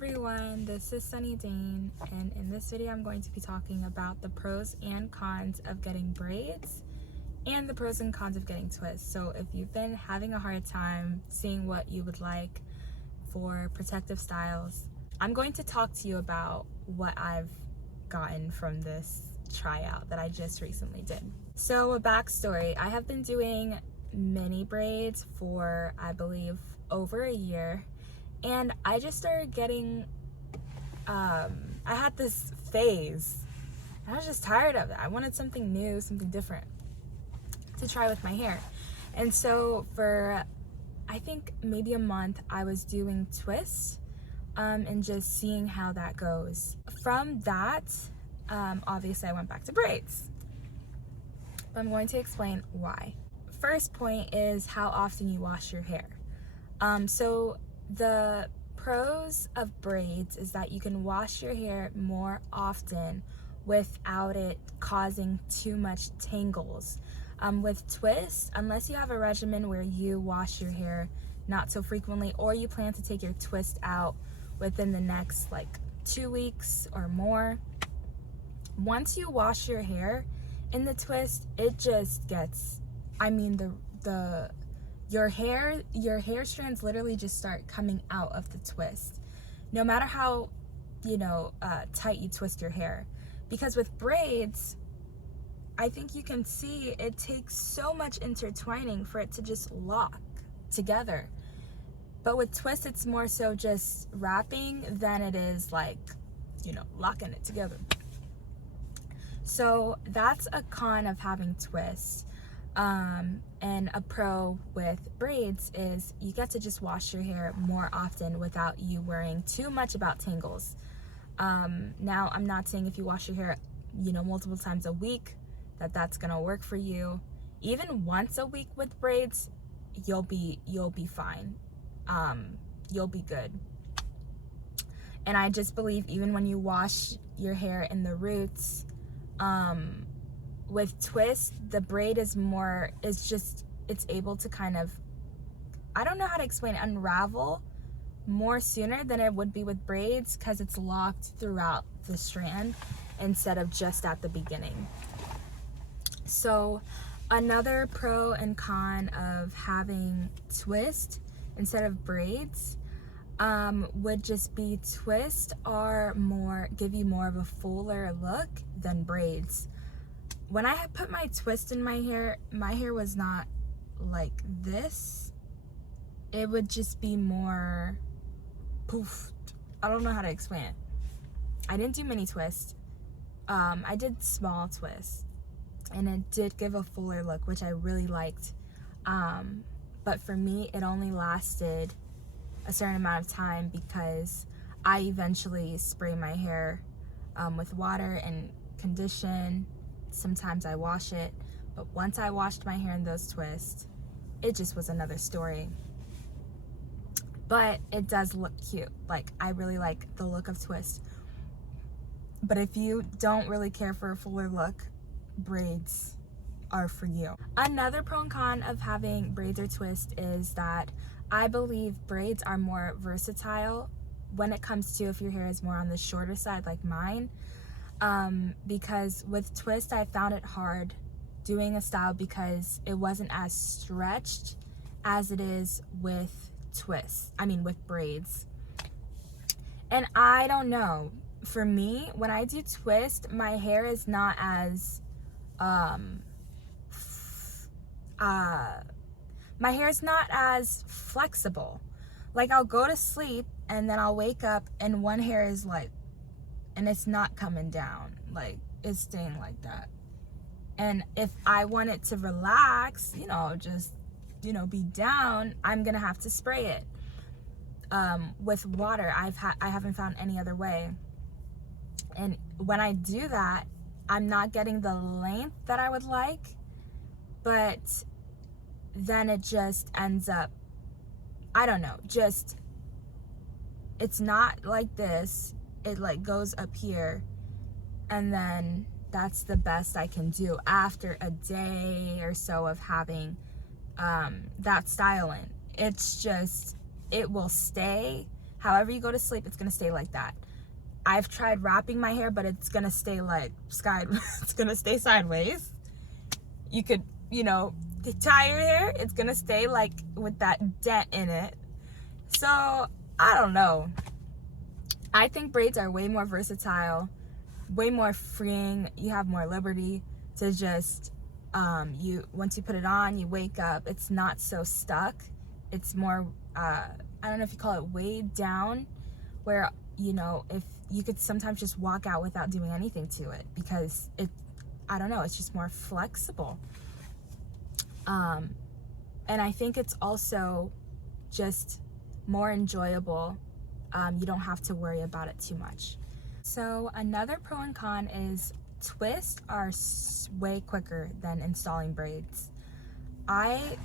everyone, this is Sunny Dane, and in this video I'm going to be talking about the pros and cons of getting braids and the pros and cons of getting twists. So if you've been having a hard time seeing what you would like for protective styles, I'm going to talk to you about what I've gotten from this tryout that I just recently did. So a backstory, I have been doing mini braids for, I believe, over a year. And I just started getting, I had this phase. I was just tired of it. I wanted something new, something different to try with my hair. And so for, I think maybe a month, I was doing twists and just seeing how that goes. From that, obviously I went back to braids. But I'm going to explain why. First point is how often you wash your hair. So the pros of braids is that you can wash your hair more often without it causing too much tangles. With twists, unless you have a regimen where you wash your hair not so frequently, or you plan to take your twist out within the next like 2 weeks or more, once you wash your hair in the twist, it just gets, I mean, your hair strands literally just start coming out of the twist, no matter how, tight you twist your hair. Because with braids, I think you can see it takes so much intertwining for it to just lock together. But with twists, it's more so just wrapping than it is like, locking it together. So that's a con of having twists. And a pro with braids is you get to just wash your hair more often without you worrying too much about tangles. Now, I'm not saying if you wash your hair, multiple times a week, that's gonna work for you. Even once a week with braids, you'll be fine. You'll be good. And I just believe even when you wash your hair in the roots, with twist, the braid is it's able to kind of, I don't know how to explain it, unravel more sooner than it would be with braids because it's locked throughout the strand instead of just at the beginning. So another pro and con of having twist instead of braids would just be twist give you more of a fuller look than braids. When I had put my twist in my hair was not like this. It would just be more poof. I don't know how to explain it. I didn't do mini twist. I did small twist, and it did give a fuller look, which I really liked. But for me, it only lasted a certain amount of time because I eventually spray my hair with water and condition. Sometimes I wash it, but once I washed my hair in those twists, it just was another story. But it does look cute. Like, I really like the look of twist. But if you don't really care for a fuller look, braids are for you. Another pro and con of having braids or twist is that I believe braids are more versatile when it comes to if your hair is more on the shorter side like mine. Because with twist, I found it hard doing a style because it wasn't as stretched as it is with with braids. And I don't know, for me, when I do twist, my hair is not as, flexible. Like, I'll go to sleep and then I'll wake up and one hair is like, and it's not coming down, like it's staying like that. And if I want it to relax, be down, I'm gonna have to spray it with water. I haven't found any other way. And when I do that, I'm not getting the length that I would like, but then it just ends up, I don't know, it's not like this. It like goes up here, and then that's the best I can do after a day or so of having that styling. It's just, it will stay however you go to sleep, it's gonna stay like that. I've tried wrapping my hair, but it's gonna stay like it's gonna stay sideways. You could, you know, tie your hair, it's gonna stay like with that dent in it. So I don't know. I think braids are way more versatile, way more freeing. You have more liberty to just once you put it on, you wake up, it's not so stuck. It's more I don't know if you call it weighed down, where, you know, if you could sometimes just walk out without doing anything to it, because I don't know, it's just more flexible. And I think it's also just more enjoyable. You don't have to worry about it too much. So another pro and con is twists are way quicker than installing braids. I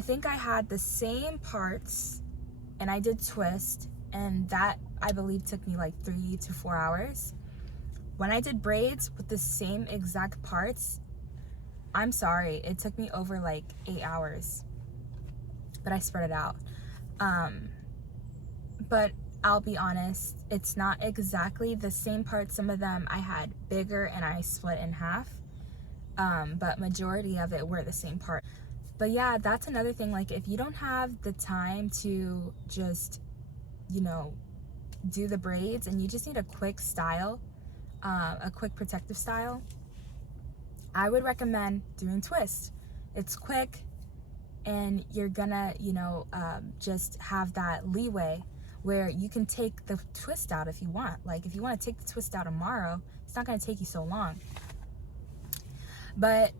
think I had the same parts and I did twist, and that I believe took me like 3 to 4 hours. When I did braids with the same exact parts, I'm sorry, it took me over like 8 hours, but I spread it out. But I'll be honest, it's not exactly the same parts. Some of them I had bigger and I split in half, but majority of it were the same part. But yeah, that's another thing. Like, if you don't have the time to just, you know, do the braids and you just need a quick style, a quick protective style, I would recommend doing twist. It's quick and you're gonna, you know, just have that leeway where you can take the twist out if you want. Like, if you want to take the twist out tomorrow, it's not gonna take you so long. But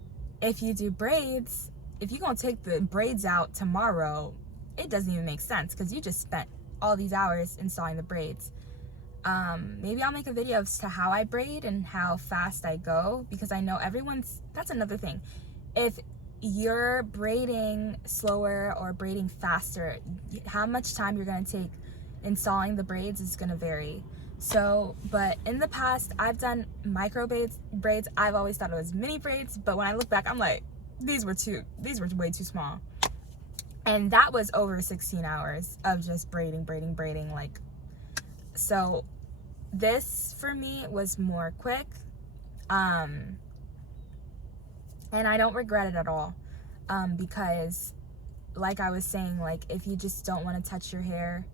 if you do braids, if you're gonna take the braids out tomorrow, it doesn't even make sense, because you just spent all these hours installing the braids. Maybe I'll make a video as to how I braid and how fast I go, because I know that's another thing. If you're braiding slower or braiding faster, how much time you're gonna take installing the braids is gonna vary. So, but in the past, I've done micro braids. I've always thought it was mini braids, but when I look back, I'm like, these were way too small. And that was over 16 hours of just braiding, like. So this for me was more quick, and I don't regret it at all, because like I was saying, like, if you just don't want to touch your hair,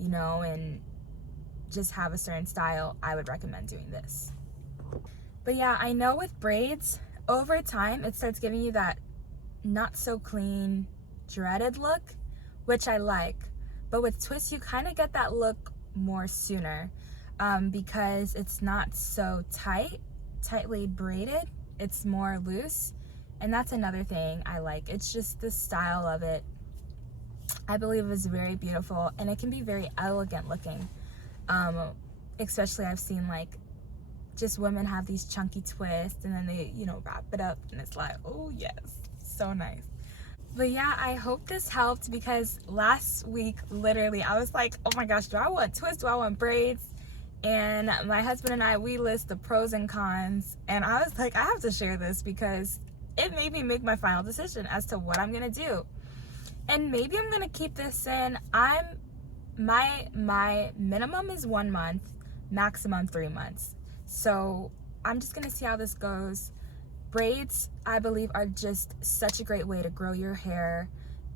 you know, and just have a certain style, I would recommend doing this. But yeah, I know with braids, over time it starts giving you that not so clean, dreaded look, which I like. But with twists, you kind of get that look more sooner, because it's not so tightly braided. It's more loose, and that's another thing I like. It's just the style of it, I believe, is very beautiful, and it can be very elegant looking. Especially I've seen, like, just women have these chunky twists and then they, you know, wrap it up, and it's like, oh yes, so nice. But yeah, I hope this helped, because last week, literally, I was like, oh my gosh, do I want twists? Do I want braids? And my husband and I, we list the pros and cons, and I was like, I have to share this because it made me make my final decision as to what I'm gonna do. And maybe I'm gonna keep this in. My minimum is 1 month, maximum 3 months. So I'm just gonna see how this goes. Braids, I believe, are just such a great way to grow your hair,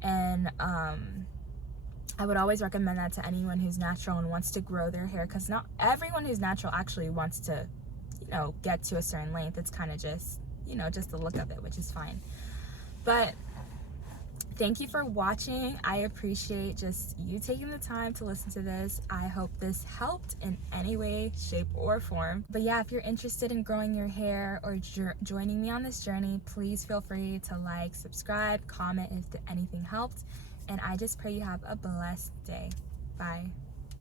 and I would always recommend that to anyone who's natural and wants to grow their hair, because not everyone who's natural actually wants to, you know, get to a certain length. It's kind of just, you know, just the look of it, which is fine. But thank you for watching. I appreciate just you taking the time to listen to this. I hope this helped in any way, shape, or form. But yeah, if you're interested in growing your hair or joining me on this journey, please feel free to like, subscribe, comment if anything helped. And I just pray you have a blessed day. Bye.